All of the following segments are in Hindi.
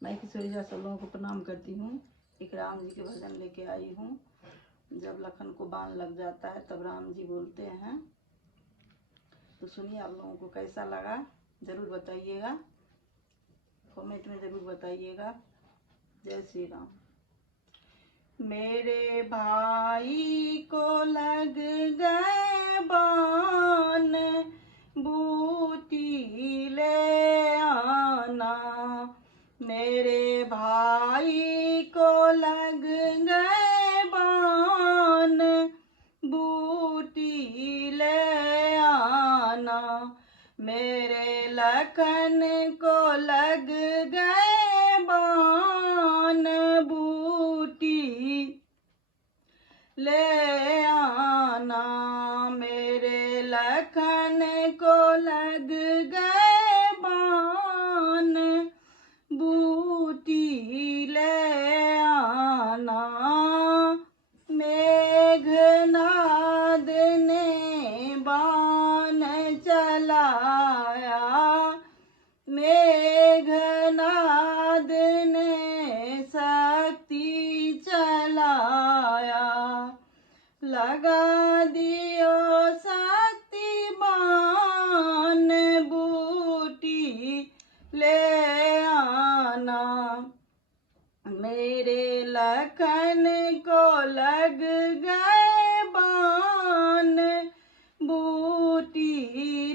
मैं किशोरी जा सब लोगों को प्रणाम करती हूँ। एक राम जी के भजन लेके आई हूँ। जब लखन को बाण लग जाता है तब राम जी बोलते हैं, तो सुनिए, आप लोगों को कैसा लगा ज़रूर बताइएगा, कमेंट में ज़रूर बताइएगा। जय श्री राम। मेरे भाई को लग गए बाण, बूटी ले आना। मेरे भाई को लग गए बाण, बूटी ले आना। मेरे लखन को लग गए बाण, बूटी ले आना। मेरे लखन को लग गए बाण, बूटी ले आना। मेघनाद ने बाण चलाया, मेघनाद ने शक्ति चलाया। लगा दियो शक्ति बाण, बूटी ले आना। मेरे लखन को लग गए बाण, बूटी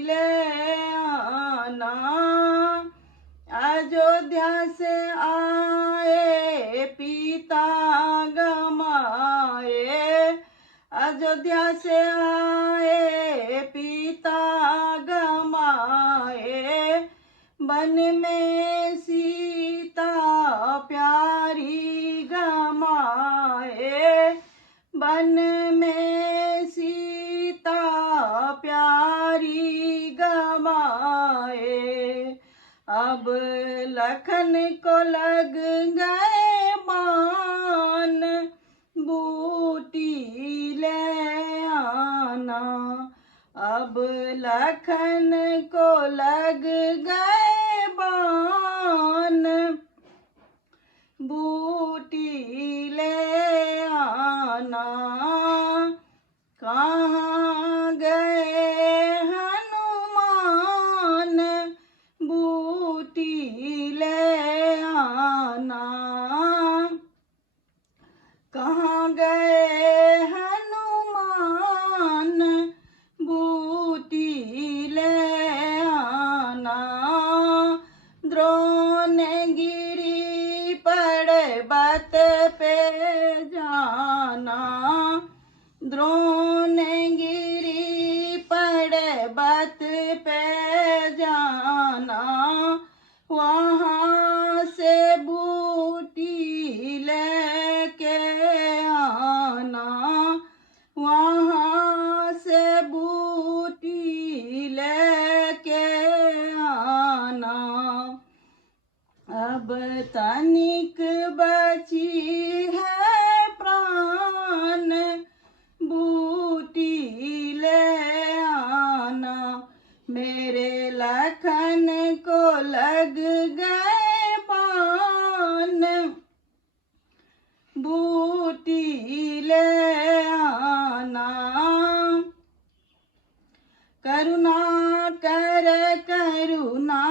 ले आना। अयोध्या से आए पिता गमाए, अयोध्या से आए पिता गमाए। वन में सीता प्यारी गमाए, वन में सीता प्यारी गमाए। अब लखन को लग गए बाण, बूटी ले आना। अब लखन को लग गए बाण, बूटी ले आना। कहाँ गए हनुमान, बूटी ले आना। कहाँ गए हनुमान, बूटी ले आना। द्रोणगिरी पर्वत पे जाना, द्रोणगिरी पर्वत पे जाना। वहाँ से बूटी लेके आना, वहाँ से बूटी लेके आना। अब तनिक बची है प्राण, बूटी ले आना। मेरे लखन को लग गए बाण, बूटी ले आना। करुणा कर करुणा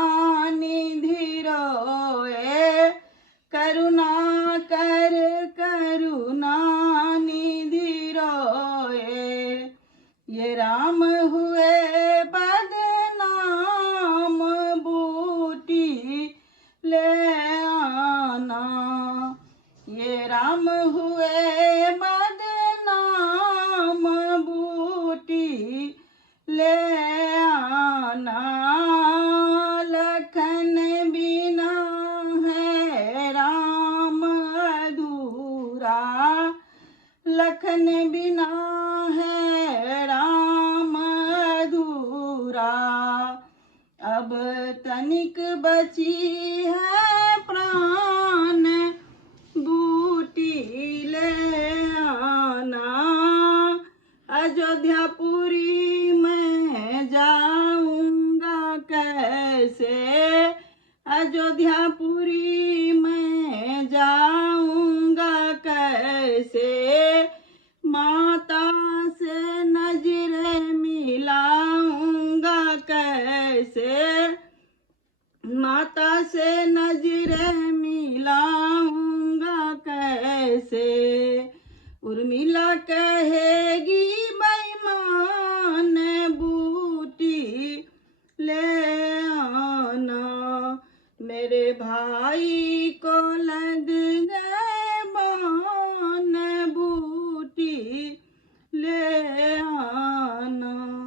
निधि रोए, करुणा कर करुणा निधि रोए। ये राम हुए बदनाम, बूटी ले आना। ये राम हुए बदनाम, बूटी ले आना। लखन बिना है राम अधूरा, लखन बिना है राम अधूरा। अब तनिक बची है प्राण, बूटी ले आना। अयोध्यापुरी मैं जाऊंगा कैसे, अयोध्यापुरी में कैसे, माता से नजरें मिलाऊंगा कैसे। उर्मिला कहेगी बेईमान बूटी ले आना, मेरे भाई को लग गए बाण बूटी ले आना।